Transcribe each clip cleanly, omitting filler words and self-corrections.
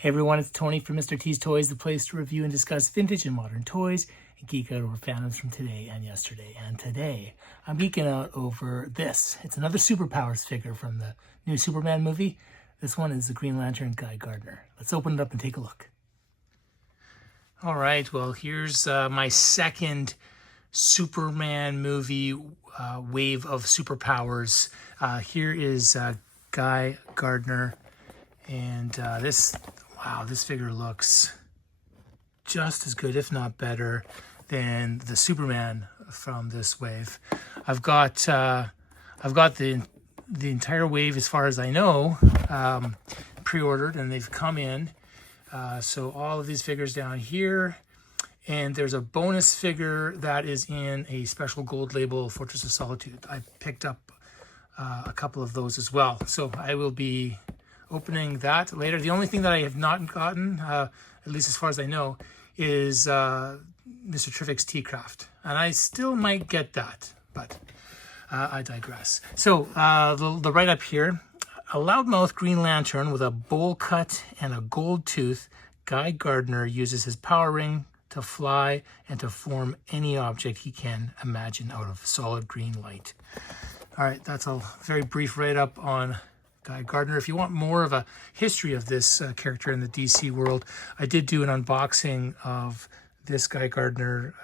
Hey everyone, it's Tony from Mr. T's Toys, the place to review and discuss vintage and modern toys and geek out over fandoms from today and yesterday. And today, I'm geeking out over this. It's another Superpowers figure from the new Superman movie. This one is the Green Lantern Guy Gardner. Let's open it up and take a look. All right, well, here's my second Superman movie wave of superpowers. Here is Guy Gardner. And this figure looks just as good, if not better, than the Superman from this wave. I've got the entire wave, as far as I know, pre-ordered, and they've come in. So all of these figures down here, and there's a bonus figure that is in a special gold label, Fortress of Solitude. I picked up a couple of those as well. So I will be opening that later. The only thing that I have not gotten, at least as far as I know, is Mr. Terrific's T-Craft. And I still might get that, but I digress. So the write-up here, a loudmouth Green Lantern with a bowl cut and a gold tooth, Guy Gardner uses his power ring to fly and to form any object he can imagine out of solid green light. All right, that's a very brief write-up on Guy Gardner. If you want more of a history of this character in the DC world, I did do an unboxing of this Guy Gardner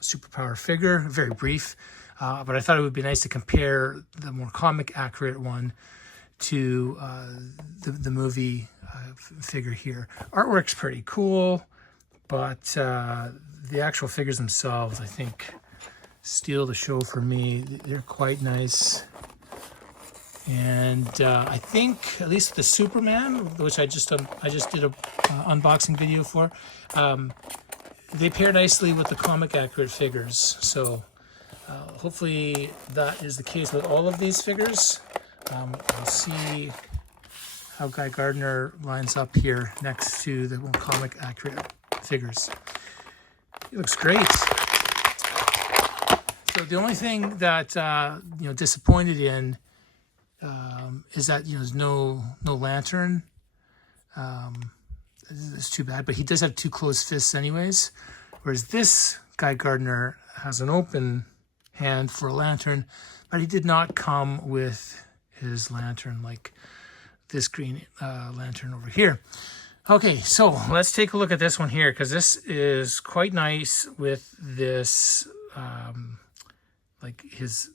superpower figure, very brief, but I thought it would be nice to compare the more comic accurate one to the movie figure here. Artwork's pretty cool, but the actual figures themselves, I think, steal the show for me. They're quite nice. And I think, at least the Superman, which I just did a unboxing video for, they pair nicely with the comic accurate figures. So hopefully that is the case with all of these figures. I'll see how Guy Gardner lines up here next to the more comic accurate figures. He looks great. So the only thing that disappointed in is that there's no lantern. It's too bad, but he does have two closed fists anyways, whereas this Guy Gardner has an open hand for a lantern, but he did not come with his lantern like this Green Lantern over here. Okay, so let's take a look at this one here, because this is quite nice with this like his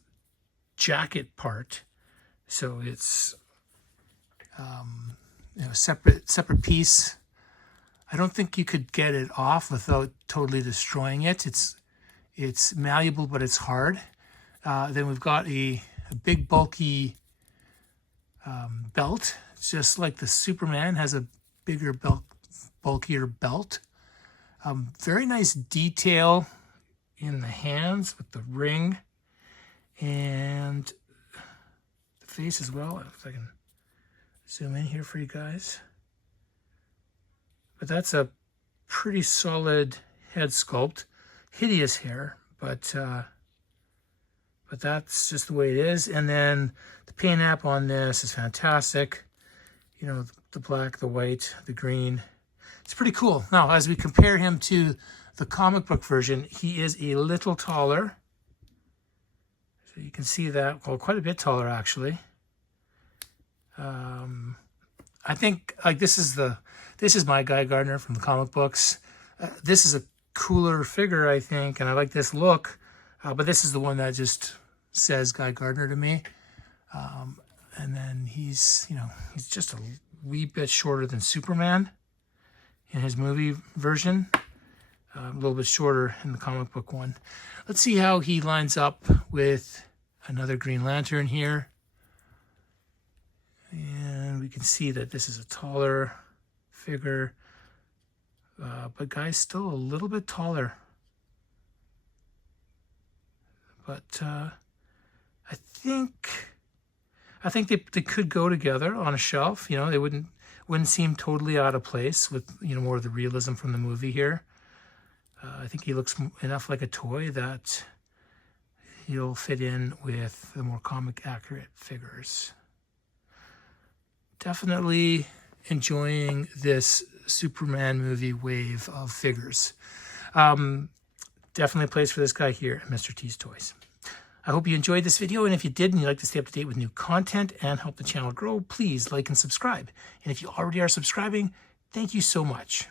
jacket part. So it's separate piece. I don't think you could get it off without totally destroying it. It's malleable, but it's hard. Then we've got a big bulky belt, just like the Superman has a bigger bulkier belt. Very nice detail in the hands with the ring and face as well, if I can zoom in here for you guys. But that's a pretty solid head sculpt. Hideous hair, but that's just the way it is. And then the paint app on this is fantastic. The black, the white, the green. It's pretty cool. Now, as we compare him to the comic book version, he is a little taller. So you can see that, well, quite a bit taller actually. I think like this is my Guy Gardner from the comic books. This is a cooler figure, I think, and I like this look. But this is the one that just says Guy Gardner to me. And then he's just a wee bit shorter than Superman in his movie version. A little bit shorter in the comic book one. Let's see how he lines up with another Green Lantern here. And we can see that this is a taller figure, but Guy's still a little bit taller. But I think they could go together on a shelf. They wouldn't seem totally out of place with more of the realism from the movie here. I think he looks enough like a toy that he'll fit in with the more comic accurate figures. Definitely enjoying this Superman movie wave of figures. Definitely a place for this guy here at Mr. T's Toys. I hope you enjoyed this video, and if you did and you'd like to stay up to date with new content and help the channel grow, please like and subscribe. And if you already are subscribing, thank you so much.